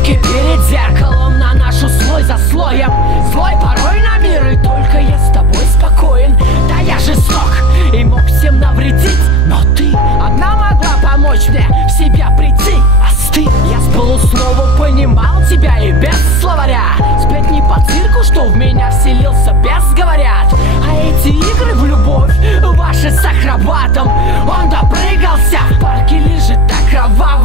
руки перед зеркалом, наношу слой за слоем. Злой порой на мир, и только я с тобой спокоен. Да я жесток и мог всем навредить, но ты одна могла помочь мне в себя прийти. Остынь, я с полуслова понимал тебя и без словаря. Сплетни по цирку, что в меня вселился бес, говорят. А эти игры в любовь ваши с акробатом. Он допрыгался, в парке лежит так кроваво.